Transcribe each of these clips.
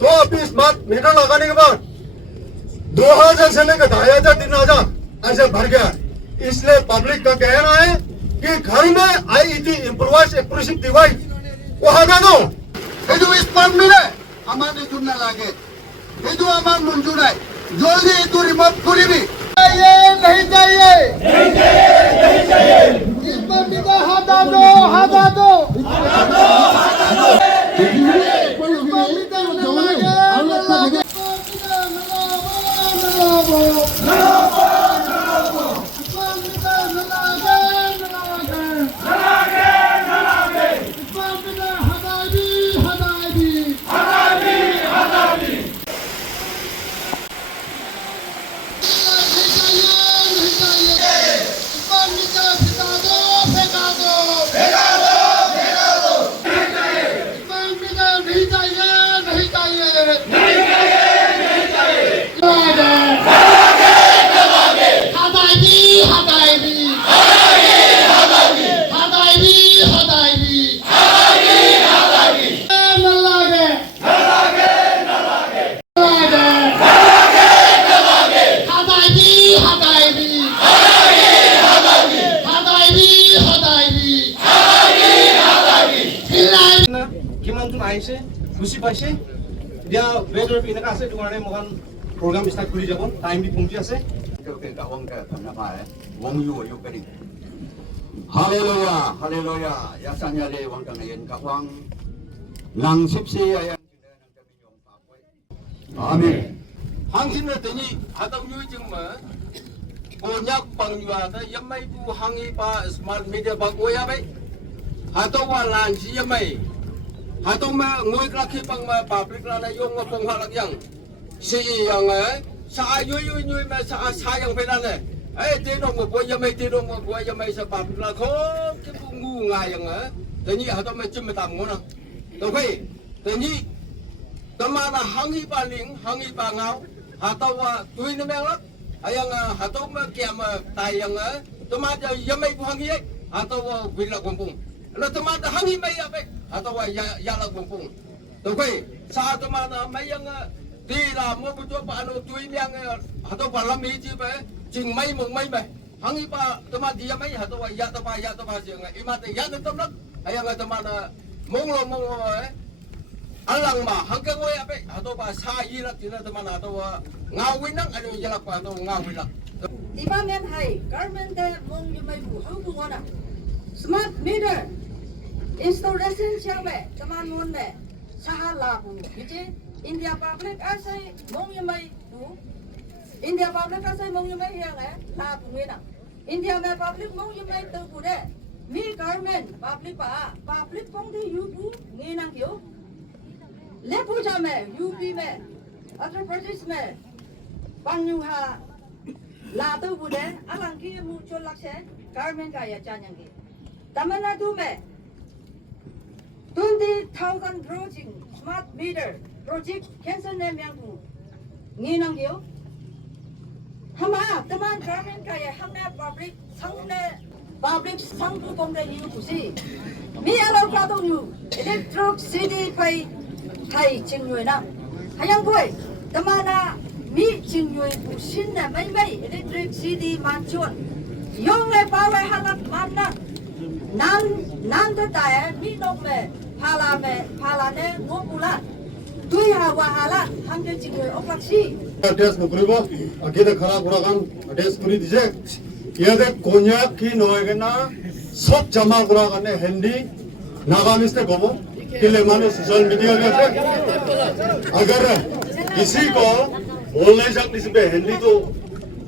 तो अभी smart meter लगाने के बाद 2000 से लेकर 2500 3000 ऐसे भर गया। इसलिए पब्लिक का कहना है कि घर में आईईडी इम्प्रोवाइज एक्सप्लोसिव डिवाइस वो हटा दो। itu smart meter aman itu na lagi itu aman muncul naik जल्दी itu remote kuribi नहीं चाहिए smart meter हटा दो smart meter আহিছে বুজি পাইছে দিয়া বেদৰ পিনে আছে তোমাৰে মহান প্ৰগ্ৰাম ষ্টাৰ্ট কৰি যাব টাইম দি পৌঁছি আছে Haleluya ya sanya le wang kang yen ka wang nang sipsi ayan amin 항신을 되니 하다 유증마 오냐 방유하다 염마이 부 항이 바 스마트 미디어 바고야 배 하도 와란지 염마이 하도 마 ngôi ra khi bằng mà public ra này dùng phong hoa lạc yang si yang ấy sa yuy mà sa yang phải này ấy tiền đồng một bữa 염마이 tiền đồng một bữa 염마이 sa public ra không cái bu ngu ngài yang ấy thế nhỉ hato mà chim mà tạm ngon à đâu phải thế nhỉ tama na hangi pa ling hangi pa ngau hatawa tui na meng lak ayang hataw ma kiam tayang tama ja yamai bu hangi ai hatawa wila kumpung la tama da hangi mai ape hatawa ya la kumpung to kai sa tama na mayang ti la mo bu to pa no tui myang hataw pa lam mi chi ba ching mai mong mai ba hangi pa tama di yamai hatawa ya ta pa jing ima te ya na tam lak ayang tama na mong lo alang ma hanggang way ape ato pa sa ilak tina teman ato ngawin nang ano yalak pa ato ngawin lak di ba men hai government de mong yumay bu hang bu ngona smart meter installation chabe teman mon me sahala bu bije India public asai mong yumay bu India public asai mong yumay yang la bu ngena India me public mong yumay tu bu de mi government public pong de yu bu ngenang kyo लेपुजा में UP में उत्तर प्रदेश में पंजुहा लातू बुदे अलंकी मुचो लक्ष्य government का ये जानेंगे तमिलनाडु में 20,000 project smart meter project cancer ने म्यांगू नीनंगियो हमारा तमाम गवर्नमेंट का ये हमने पब्लिक संघ बोंगे न्यू कुसी मी अलाउ का तो न्यू इलेक्ट्रिक सिटी पे thay chinh người nam hayang quay tamana mi chinh người bu sin na mai electric city man chuan yong le power halat man nan to tai mi nok me phala ne ngopula tui ha wa hala ham je ching người oplaksi test नकरिबो अकेले खरा गुरागान test करी दिजे ये दे कोन्याक की नोएगना सब जमा गुरागाने हिंदी नागामिस्ते गोबो किले मानो social media में अगर किसी को बोलने सकने से हिंदी तो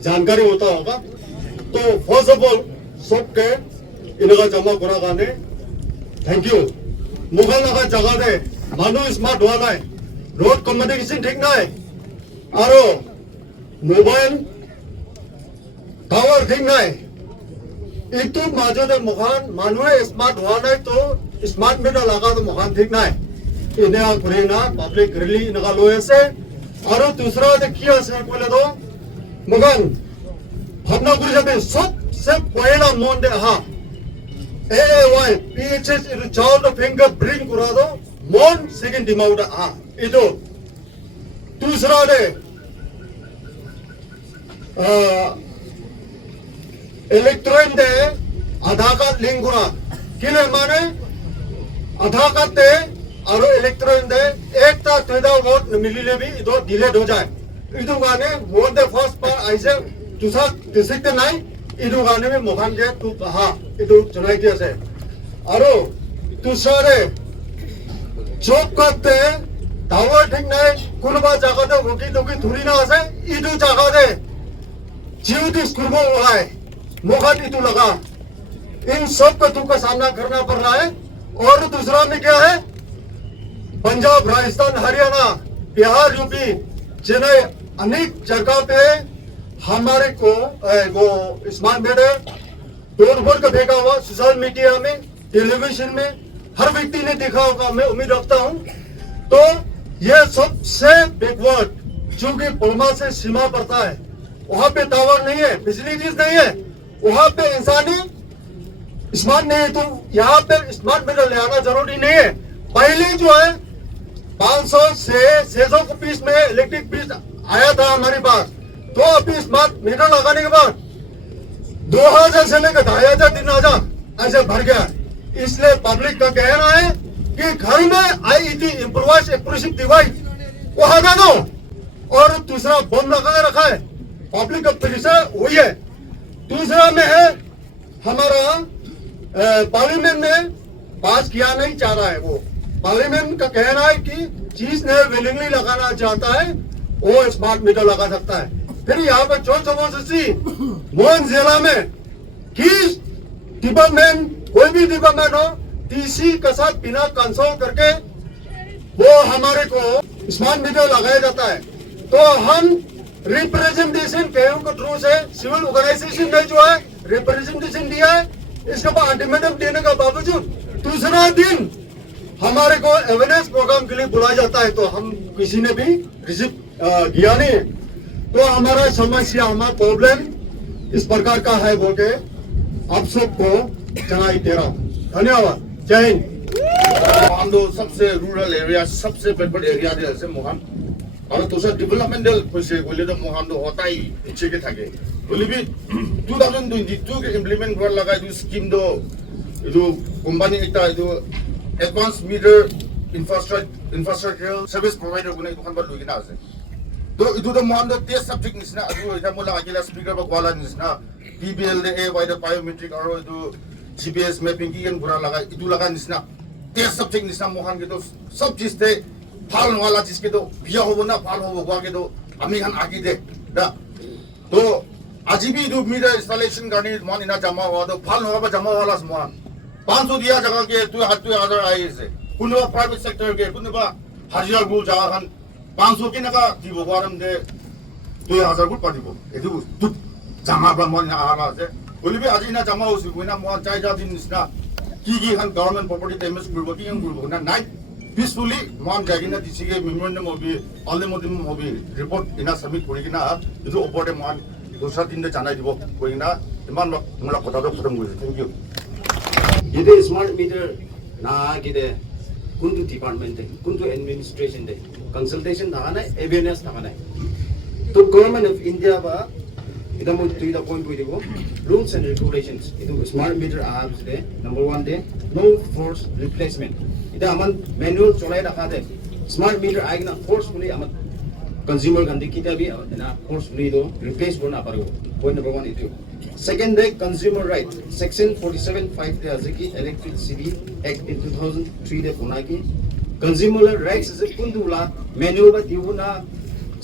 जानकारी होता होगा तो फर्स्ट ऑफ ऑल सबके इनका जमा करा गाने थैंक यू मुगल लगा जगह दे मानो स्मार्ट हुआ ना रोड कम्युनिकेशन ठीक ना है और मोबाइल टावर ठीक ना है इतु माजो दे मुखान मानो स्मार्ट हुआ ना तो स्मार्ट मीटर लगा तो मुखान ठीक ना है इन्हें कुरेना पब्लिक रिली इनका लोए से और दूसरा दे किया से बोले तो मुखान हमना कुछ जब सबसे पहला मोन दे हाँ AAY PHS इधर चार तो फिंगर प्रिंट करा दो मोन सेकंड दिमाग हाँ इधर दूसरा दे इलेक्ट्रॉन दे आधार कार्ड लिंक करा किले माने आधार कार्ड दे और इलेक्ट्रॉन दे एक ता तुदा वोट मिली भी इधर डिलीट हो जाए इधर गाने वोट दे फर्स्ट पर ऐसे दूसरा डिस्ट्रिक्ट नहीं इधर गाने में मुखान के तू हाँ इधर चुनाई दिया से और दूसरा दे जॉब करते दावर ठीक नहीं कुलबा जगह दे वोकी दोकी थोड़ी ना आसे इधर जगह दे जीव दिस कुलबा हुआ है मुखान इधर लगा इन सब का तुमको सामना करना पड़ रहा है और दूसरा में क्या है पंजाब राजस्थान हरियाणा बिहार यूपी चेन्नई अनेक जगह पे हमारे को वो स्मार्ट मीटर डोर का देखा हुआ सोशल मीडिया में टेलीविजन में हर व्यक्ति ने देखा होगा मैं उम्मीद रखता हूं तो ये सबसे बैकवर्ड जो कि पलमा से सीमा पड़ता है वहां पे टावर नहीं है फैसिलिटीज नहीं है वहां पे इंसानी स्मार्ट नहीं है तो यहाँ पे स्मार्ट मीटर ले आना जरूरी नहीं है पहले जो है 500 से 600 के पीस में इलेक्ट्रिक पीस आया था हमारे पास तो अभी स्मार्ट मीटर लगाने के बाद 2000 से लेकर 2500 3000 ऐसे भर गया इसलिए पब्लिक का कहना है कि घर में आईईडी इम्प्रोवाइज एक्सप्लोसिव डिवाइस वो हटा दो और दूसरा बम लगा के रखा है पब्लिक का प्रेशर वही है दूसरा में है हमारा पार्लियामेंट में पास किया नहीं चाह रहा है वो पार्लियामेंट का कहना है कि चीज ने विलिंगली लगाना चाहता है वो स्मार्ट मीटर लगा सकता है फिर यहाँ पर चोर चमोसी मोहन जिला में किस डिपार्टमेंट कोई भी डिपार्टमेंट हो टीसी के साथ बिना कंसल्ट करके वो हमारे को स्मार्ट मीटर लगाया जाता है तो हम रिप्रेजेंटेशन केयू के थ्रू से सिविल ऑर्गेनाइजेशन ने जो है रिप्रेजेंटेशन दिया है इसके बाद अल्टीमेटम देने का बावजूद दूसरा दिन हमारे को अवेयरनेस प्रोग्राम के लिए बुलाया जाता है तो हम किसी ने भी रिसीव किया नहीं तो हमारा समस्या हमारा प्रॉब्लम इस प्रकार का है बोल के आप सबको जनाई दे रहा हूँ धन्यवाद जय हिंद हम लोग सबसे रूरल एरिया सबसे बैकवर्ड एरिया दे से मोहन और तो सर डेवलपमेंटल पैसे बोले तो मोहन तो होता ही पीछे के थाके बोले भी 2022 के इम्प्लीमेंट कर लगा जो स्कीम दो जो कंपनी एकता जो advance meter infrastructure service provider को नहीं दुकान पर लुगिना आसे तो इधर तो मोहन तो टेस्ट सब्जेक्ट निसना अदु इधर मोला अकेला स्पीकर पर वाला निसना पीबीएल दे ए वाइड बायोमेट्रिक और जो जीपीएस मैपिंग की पूरा लगा इधर लगा निसना टेस्ट सब्जेक्ट निसना मोहन के तो सब चीज थे फाल वाला चीज के तो बिया हो ना फाल हो गवा के तो हमें खान आगे दे दा तो आज भी जो मीटर इंस्टॉलेशन करने मोहन इना जमा हुआ तो फाल होगा जमा वाला मोहन 500 दिया जगह के तू 1000 आए से कुनबा प्राइवेट सेक्टर के कुनबा हाजिरा गु जगह खान 500 के नका दिबो गरम दे 2000 गु पदिबो एदु तु जमा बा मोहन आला से बोले भी आज इना जमा हो सिकुना मोहन चाइ जा दिन निसना की खान गवर्नमेंट प्रॉपर्टी डैमेज गुरबो की गुरबो ना नाइट पीसफुली मोहन जागिना दिसी के मेमोरेंडम होबी ऑल मोडिम होबी रिपोर्ट इना सबमिट करिना इदु ओपरटे मोहन दूसरा दिन दे जानाय दिबो करिना इमान मला कथा दो खतम गयो थैंक यू ये स्मार्ट मीटर ना गिदे कुंतु डिपार्टमेंट दे कुंतु एडमिनिस्ट्रेशन दे कंसल्टेशन ना ना अवेयरनेस ना ना तो गवर्नमेंट ऑफ इंडिया बा इदा मो तुइदा पॉइंट बुइदिगो रूल्स एंड रेगुलेशंस इदु स्मार्ट मीटर आप्स दे नंबर 1 दे नो फोर्स रिप्लेसमेंट इदा अमन मैनुअल चलाय रखा दे स्मार्ट मीटर आइना फोर्सफुली अमन कंज्यूमर गंदी किता भी ना फोर्सफुली दो रिप्लेस करना पारो पॉइंट नंबर 1 इदु सेकंड दे कंज्यूमर राइट सेक्शन 47(5) दे आज की इलेक्ट्रिसिटी एक्ट इन 2003 दे बना की कंज्यूमर राइट्स से कुंदुला मैनुअल बा दिउना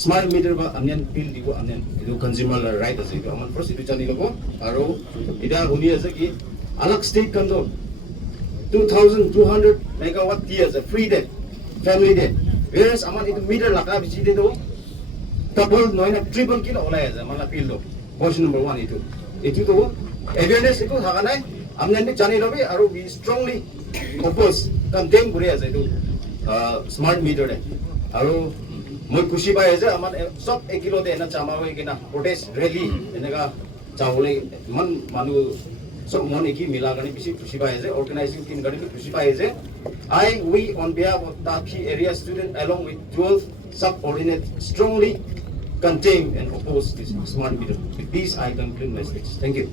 स्मार्ट मीटर बा अनियन बिल दिगो अनियन इदु कंज्यूमर राइट আছে ইটো আমার প্রসিদ্ধ জানি লব আৰু এটা হুনি আছে কি अलग स्टेट कंदो 2200 मेगावाट दी আছে फ्री डे फैमिली डे वेरस আমার ইটো মিটার লাগা বিচি দে দো डबल नयना ट्रिपल किलो ओलाय আছে माला बिल दो क्वेश्चन नंबर 1 इটো इटु तो अवेयरनेस इको थाका नाय আমনে জানি লবি আৰু বি স্ট্ৰংলি অপোজ কন্টেম কৰি আছে ইটো স্মাৰ্ট মিটাৰ আৰু মই খুশি পাই যে আমাৰ সব 1 কিলো দে না জামা হৈ কিনা প্रोटेस्ट रैली এনেকা চাওলে মন মানু সব মন একি মিলা গানি বেশি খুশি পাই যে অর্গানাইজিং টিম গানি খুশি পাই যে I we on behalf of Taki area student along with 12 subordinate strongly condemn and oppose this smart meter. With this, I conclude my speech. Thank you.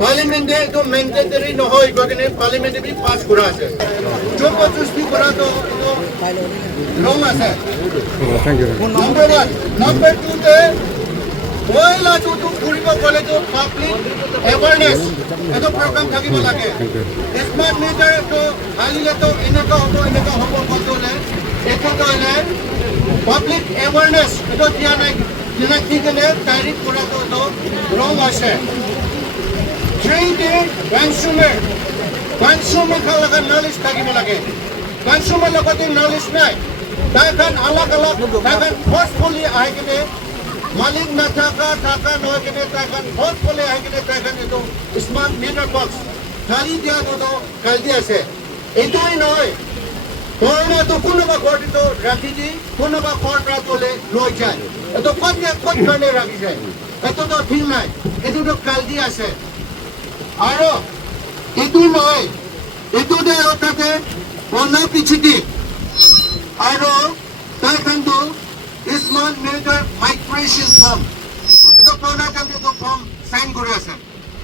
পার্লামেন্টে তো ম্যান্ডেটরি নহয় গগনে পার্লামেন্টে বি পাস করা আছে जो প্রস্তুতি করা তো রং আছে নাম্বার 1 নাম্বার 2 তে পয়লা তো ঘুরিব গলে তো পাবলিক অ্যাওয়ারনেস এটো প্রোগ্রাম থাকিব লাগে স্মার্ট মিটার তো আলিলে তো এনেকা হব কতলে এটো কইলে পাবলিক অ্যাওয়ারনেস এটো দিয়া নাই যেনা কি গলে ডাইরেক্ট করা তো রং আছে Trading consumer ka knowledge থাকিব লাগে consumer লগতে knowledge নাই তাইখান আলাগ তাইখান ফোর্সফুলি আহি কিনে মালিক না থাকা নহয় কিনে তাইখান ফোর্সফুলি আহি কিনে তাইখান এইটো স্মার্ট মিটার বক্স গাড়ি দিয়া তো গাড়ি আছে এইটোই নহয় করোনা তো কোনোবা ঘৰটো ৰাখি দি কোনোবা ঘৰটা তোলে লৈ যায় এইটো ক'ত কাৰণে ৰাখি যায় এইটো তো ঠিক নাই এইটো তো গাড়ি আছে আৰু এইটো নহয় এইটো দে তাতে অনা পিছিটি আৰু তাই কিন্তু স্মাৰ্ট মিটাৰ মাইগ্ৰেশন ফৰ্ম এইটো পুৰণা কামটো ফৰ্ম সাইন কৰি আছে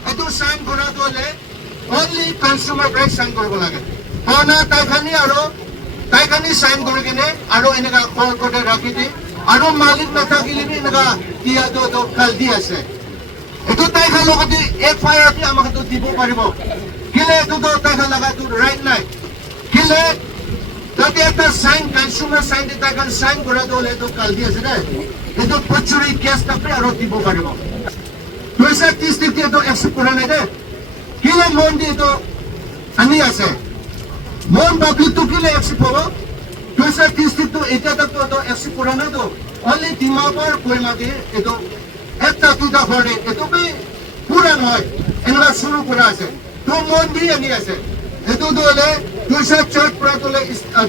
এইটো সাইন কৰাটো হলে অনলি কনজিউমাৰ ব্ৰেক সাইন কৰিব লাগে পুৰণা তাইখানি সাইন কৰি কিনে আৰু এনেকা কল কৰি ৰাখি দি আৰু মালিক নাথাকিলে এনেকা দিয়াটো কাল দি আছে এইটো তাইখান লগতে এফআইআর টি আমাক তো দিব পাৰিব কিলে এইটো তো তাইখান লগাটো ৰাইট নাই কিলে তাতে একটা সাইন কনজিউমাৰ সাইন দি তাইখান সাইন কৰাটো হলে তো কাল দি আছে না এইটো পচুৰি কেছ তাপে আৰু দিব পাৰিব 2030 তো একসেপ্ট কৰা নাই দে কিলে মন দি তো আনি আছে মন পাব্লিক তো কিলে একসেপ্ট হ'ব 2030 তো এটা তো একসেপ্ট কৰা নাই তো অনলি ডিমাপুৰ কৈমাটি এইটো একটা দুটা ঘরে এটো পুরা নয় এনেকা শুরু করা আছে তো মন দিয়ে আনি আছে এটো দলে 2004 পৰা তোলে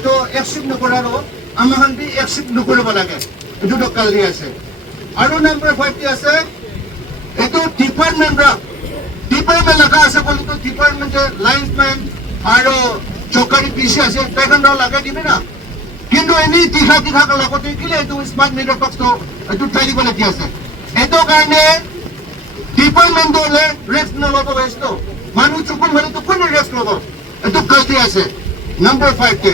তো একসেপ্ট নকৰাৰো আমাহান বি একসেপ্ট নকৰিব লাগে এটো তো কাল দি আছে আৰু নাম্বাৰ 5 টি আছে এটো ডিপাৰ্টমেন্ট লাগা আছে বলি তো ডিপাৰ্টমেন্টে লাইনসম্যান আৰু চকারি পিছে আছে তাইখান লাগা দিবে না কিন্তু এনি টিকা লাগতে কিলে এটো স্মার্ট মিটার বক্স তো এটো টাইলি বলে দি আছে এটো কাৰণে ডিপার্টমেন্ট হলে রেস্ট নলব বেসতো মানুষ চুকুন হলে তো কোন রেস্ট লব এটো গলতি আছে নাম্বার 5 তে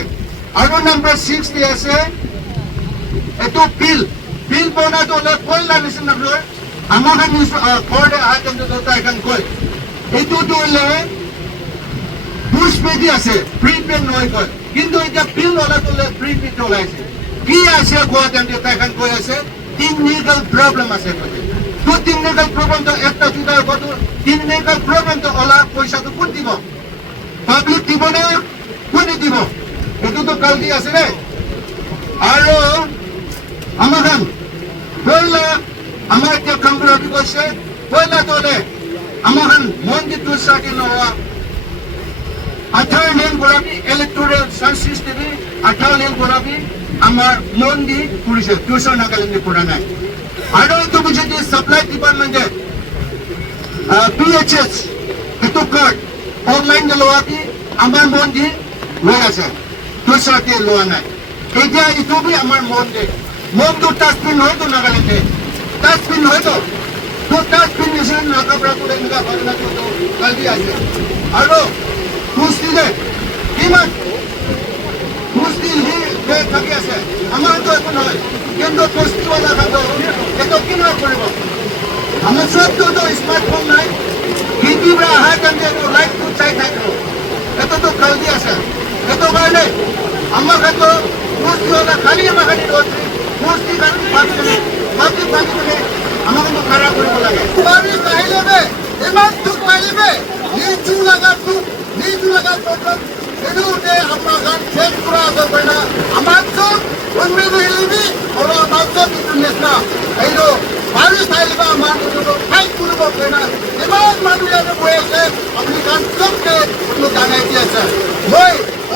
আৰু নাম্বার 6 তে আছে এটো বিল বনাটো হলে কইলা নিচিন নকলে আমাৰ নিছ ফৰডে আইটেম তো তাইখান কই এটো তো হলে পুষ্পেদি আছে প্রিপেড নয় কয় কিন্তু এটা বিল হলে তো প্রিপেড ওলাইছে কি আছে গোয়াতে তাইখান কই আছে টেকনিক্যাল প্রবলেম আছে তো টেকনিক্যাল প্রবলেম তো একটা জুদার কত টেকনিক্যাল প্রবলেম তো ওলা পয়সা তো কোন দিব পাবলিক দিব না কোনে দিব এটো তো কাল দি আছে রে আৰু আমাখান পয়লা আমার যে কম্পিউটার কইছে পয়লা তোলে আমাখান মন্দির তো সাকি নওয়া 18 লেন গোলাপি ইলেকট্রাল সার্ভিস টিভি 18 লেন গোলাপি আমার মন্দির পুলিশে 200 নাগালেন্ডে পড়া নাই আৰু তুমি যদি সাপ্লাই ডিপাৰ্টমেন্টে পিএইচএস এটো কাৰ্ড অনলাইন লোৱাটি আমাৰ মন্দিৰ লৈ আছে 200 কে লোৱা নাই এতিয়া ইটো বি আমাৰ মন্দিৰ মন্দিৰ টাচপিন হয়তো নাগালেন্ডে টাচপিন হয়তো তো টাচপিন নিচিনা নাকাবৰা তোলে এনেকা ভাবনা তো কালি আছে আৰু কুস্তিলে কিমান কুস্তি থাকি আছে আমাৰ তো একো নহয় কিন্তু কুস্তিওয়ালা খাটো এটো কিনা কৰিব আমাৰ সবটো তো স্মার্টফোন নাই কিবা আহা কান্দে লাইট তো চাই থাকিব এটো তো কালি আছে এটো কাৰণে আমাৰ খাটো কুস্তিওয়ালা খালি আমাৰ খালি কুস্তি কান বাকি আমাক তো খাৰাপ কৰিব লাগে বাৰি কাহিলেবে ইমান দুখ পাইলেবে নিচু লাগা প্ৰব্লেম এদুতে আমাৰ গান চেক কৰা হবে না আমাৰ তো উন্মেদ হইলি আৰু আমাৰ তো নেছনা এইটো বাৰি চাইবা আমাৰ তো ফাইট কৰিব না ইমান মানুহে বৈ আছে আপুনি গান চবকে তো জানাই দি আছে মই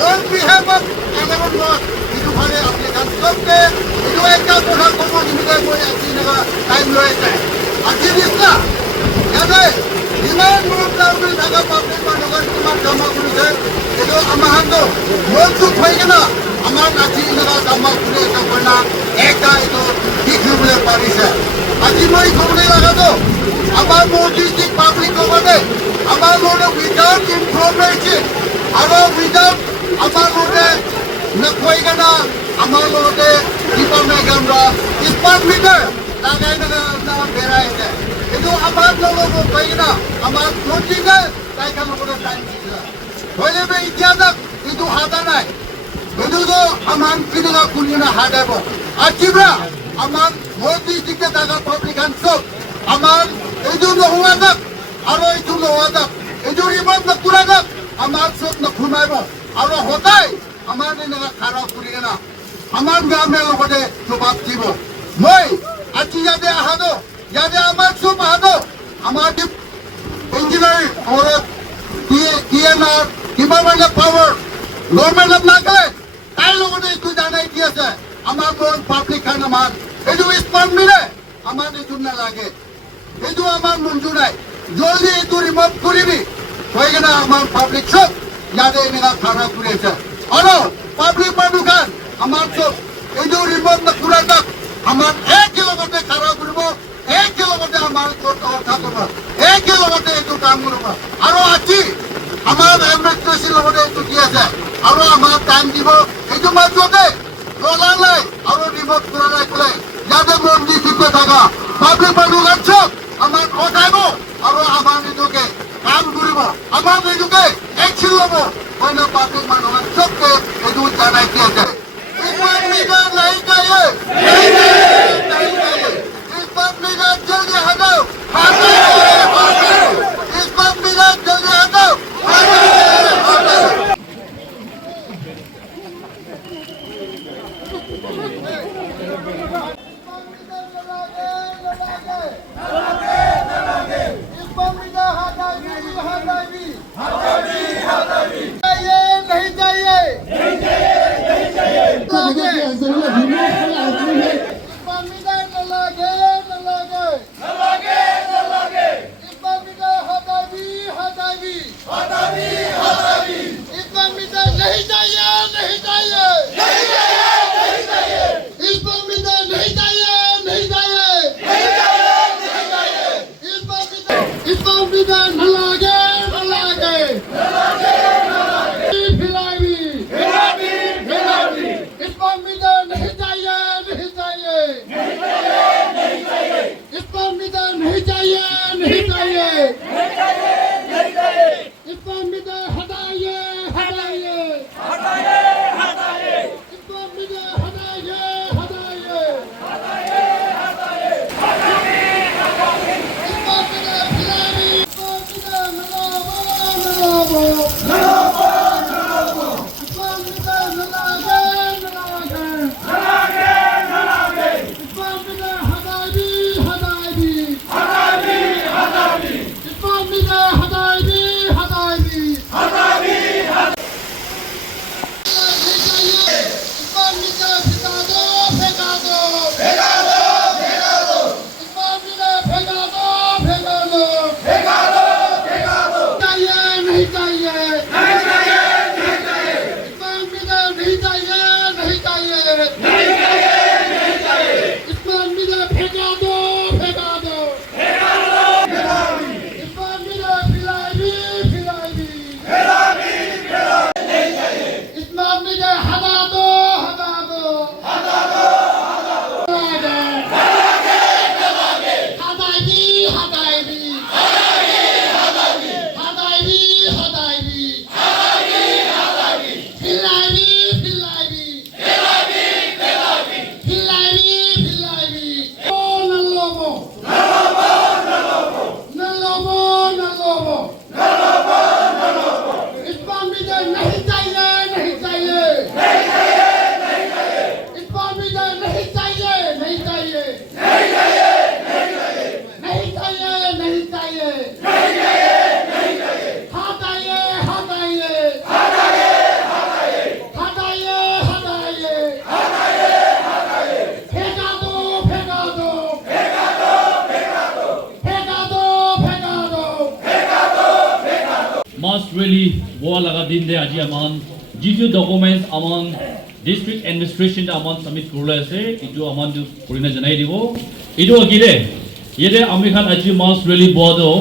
অন বিহেভ অফ এভৰিওয়ান ইটো ভালে আপুনি গান চবকে ইটো একটা কথা ক'ব নিমিতে মই আজি না টাইম লৈ আছে আজি দিছনা ইয়াতে ইমান মন যাওঁতে থাকা পাব্লিক মানুহৰ কিমান জমা কৰিছে এইটো আমাৰতো মনটো থৈ কিনে আমাৰ নাচি এনেকুৱা জমা কৰি এটা কইনা এটা এইটো দেখিবলৈ পাৰিছে আজি মই ক'বলৈ লগাটো আমাৰ মোৰ ডিষ্ট্ৰিক্ট পাব্লিক লগতে আমাৰ মনে উইদাউট ইনফৰমেশ্যন আৰু উইদাউট আমাৰ মনে নকৈ কিনে আমাৰ লগতে ডিপাৰ্টমেণ্ট আমরা স্মার্ট মিটার লাগাই বেড়াই আছে কিন্তু আমার লগত কই কিনা আমার মন্ত্রীকে তাইখান লগতে টাইম দিছে হইলে ইতিহাস কিন্তু হাতা নাই কিন্তু তো আমার কিনা কোনদিনা হাতাব আর কিবা আমার ভোট ডিস্ট্রিক্টে থাকা পাবলিকান সব আমার এইটো নোহোৱা যাক আৰু এইটো নোহোৱা যাক এইটো ৰিমত নকৰা যাক আমাৰ সব নখুমাইব আৰু সদায় আমাৰ এনেকুৱা খাৰাপ কৰি কিনা আমার গ্রামের লগতে জবাব দিব মই আজি ইয়াতে আহানো ইয়াতে আমার সব আহানো আমার ইঞ্জিনিয়ারিং और DNR department of power government of Nagaland তাই লগতে এইটো জানাই দি আছে আমার কোন পাব্লিক খান আমার এইটো স্মার্ট মিলে আমার এইটো নালাগে এইটো আমার মঞ্জুর নাই জলদি এইটো রিমুভ কৰিবি হৈ কিনে আমাৰ পাব্লিক সব ইয়াতে এনেকুৱা খাৰাপ কৰি আছে আৰু পাব্লিক মানুহ খান আমাৰ সব এইটো ৰিমোট নকৰা যাক আমাৰ একে লগতে খাৰা কৰিব একে লগতে আমাৰ কথা কৰিব একে লগতে এইটো কাম কৰিব আৰু আজি আমাৰ এডমিনিষ্ট্ৰেশ্যন লগতে এইটো দি আছে আৰু আমাৰ টাইম দিব এইটো মাজতে ৰলা নাই আৰু ৰিমোট কৰা নাই ক'লে যাতে মন্দিৰ ঠিকে থাকা পাব্লিক মানুহ সব আমাৰ সদায়ব আৰু আমাৰ এইটোকে কাম কৰিব আমাৰ এইটোকে একশন ল'ব অন্য পাব্লিক মানুহ সবকে এইটো জানাই দি আছে नहीं चाहिए नहीं चाहिए इस पर मिजाज जल्दी हटाओ इस पर मिजाज जल्दी हटाओ हटाइए हटाइए really boa laga din de aji aman jitu documents aman district administration aman submit kurla ase itu aman du kurina janai dibo itu agide yede ami khan aji mas really boa do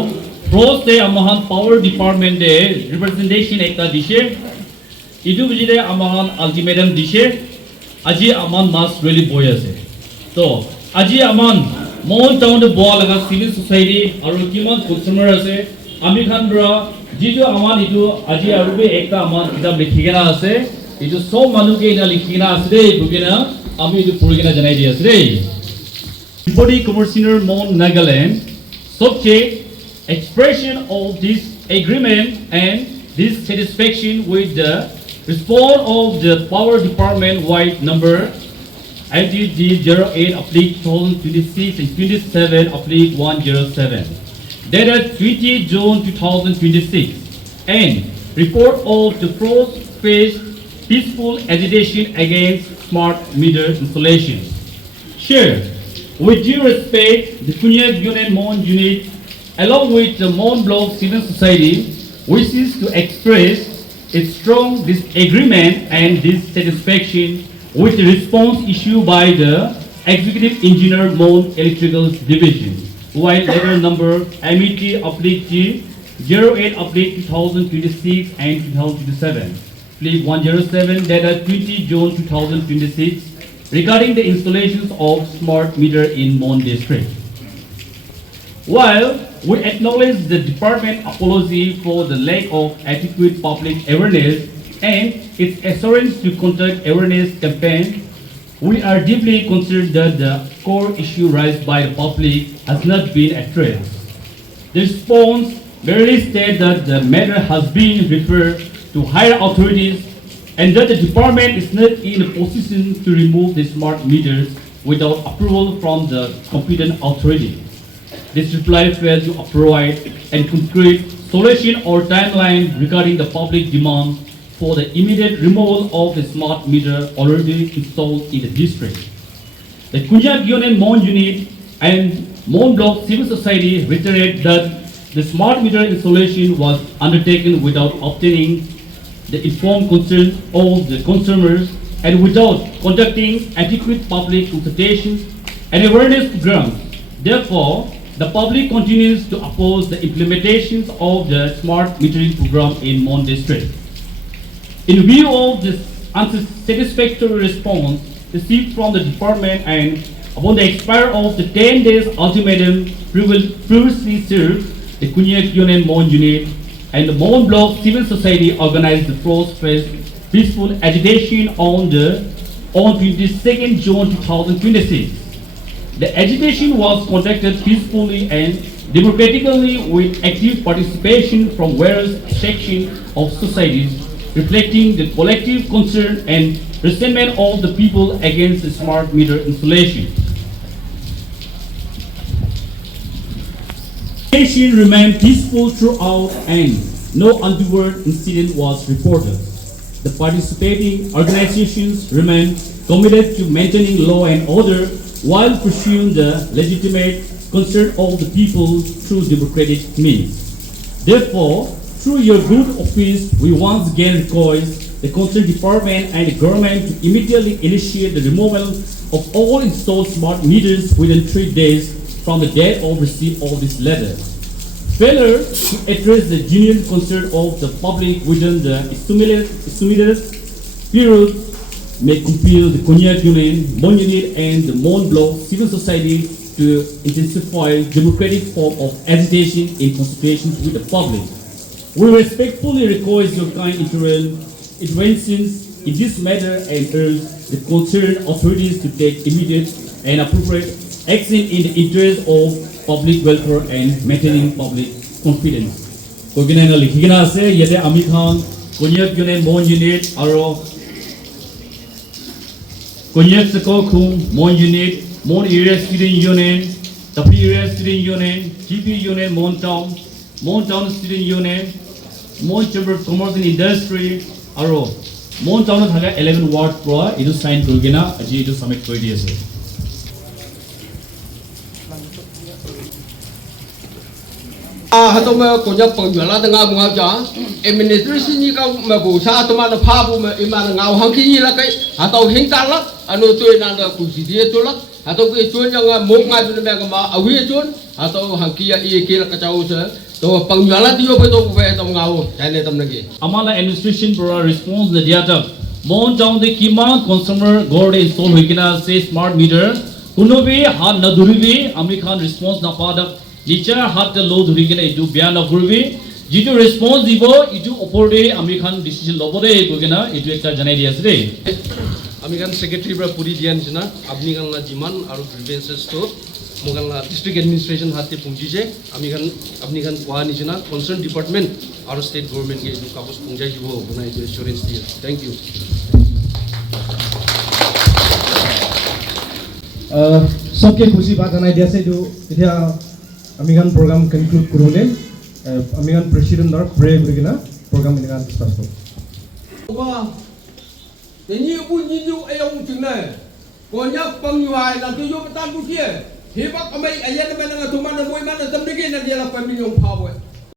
pros de amahan power department de representation ekta dishe itu bujide amahan ultimatum dishe aji aman mas really boy ase to aji aman mon town de boa laga civil society aru kiman consumer ase ami khan bra jitu aman itu aji aru be ekta aman kitab likhigena ase itu sob manu ke ina likhigena ase de bugena ami itu purigena janai di ase de Deputy Commissioner Mon Nagaland subject expression of this agreement and dissatisfaction with the response of the power department wide number LTG 08/2026 and 27/107 dated 20 June 2026 and report of the cross-phase peaceful agitation against smart meter installation. Sure, with due respect, the Kunyak Union Mon unit along with the Mon Block Civil Society wishes to express its strong disagreement and dissatisfaction with the response issued by the Executive Engineer Mon Electrical Division, while letter number MET/G 08/2026 and 2027, Fleet 107 dated 20 June 2026 regarding the installations of smart meter in Mon District. While we acknowledge the department apology for the lack of adequate public awareness and its assurance to conduct awareness campaign, we are deeply concerned that the core issue raised by the public has not been addressed. The response merely states that the matter has been referred to higher authorities and that the department is not in a position to remove the smart meters without approval from the competent authority. This reply fails to provide a concrete solution or timeline regarding the public demand for the immediate removal of the smart meter already installed in the district. The Kunyak Union Mon unit and Mon Block Civil Society reiterate that the smart meter installation was undertaken without obtaining the informed consent of the consumers and without conducting adequate public consultations and awareness programs. Therefore, the public continues to oppose the implementations of the smart metering program in Mon District. In view of this unsatisfactory response received from the department and upon the expire of the 10 days ultimatum previously served, the Kunyak Union Mon unit and the Mon Block Civil Society organized the cross-phase peaceful agitation on 22nd June 2026. The agitation was conducted peacefully and democratically with active participation from various sections of societies, reflecting the collective concern and resentment of the people against the smart meter installation. The agitation remained peaceful throughout and no untoward incident was reported. The participating organizations remain committed to maintaining law and order while pursuing the legitimate concern of the people through democratic means. Therefore, through your good office, we once again request the concerned department and the government to immediately initiate the removal of all installed smart meters within 3 days from the date of receipt of this letter. Failure to address the genuine concern of the public within the estimated period may compel the Kunyak Union, Mon unit and the Mon Block Civil Society to intensify democratic form of agitation in consultations with the public. We respectfully request your kind interventions in this matter and urge the concerned authorities to take immediate and appropriate action in the interest of public welfare and maintaining public confidence. Koginana likhigena ase yete ami khan Kunyak Union Mon unit aro Kunyak Sako Khum Mon unit, Mon area student union, Tapi area student union, GP union Mon Town student union, Mon Chamber of Commerce and Industry aro Mon Town thaka 11 ward pro idu sign kurigena aji idu submit kori di ase. Hatau me konyak penjualan tengah bunga ja, administrasi ni kau me busa atau mana pabu me iman ngau hangki ni lah kai, atau hingkar lah, anu tu nanda kursi dia tu lah, atau ke tuan yang muk ngai tu memang ma awi tuan, atau hangki ya iya kira kacau se, tu penjualan tu betul betul atau ngau, jangan tam lagi. Amala administration para response na dia tak. Mon jang de kima consumer gorde install hoikina se smart meter. Kuno be hat na duribi American response na pada. Nicha hat low dhurigena itu bian apurbi jitu response dibo itu oporde American decision lobode gogena itu ekta janai dia ase American secretary bra puri dian jina apni kan la jiman aru grievances to mogan la district administration hati pungji je American apni kan wani jina concerned department aru state government ke itu kagus pungjai jibo bunai itu assurance dia. Thank you. सबके खुशी बात जनाई दिया से जो इतना American programme conclude करूँगे American president द्वारा pray करेगा प्रोग्राम इनका स्टार्ट हो Ini pun nyu ayam cengna, konyak penjual nanti yo betan bukia, hebat amai ayam mana dengan tuman dan boy mana tam degi nanti lah family yang power.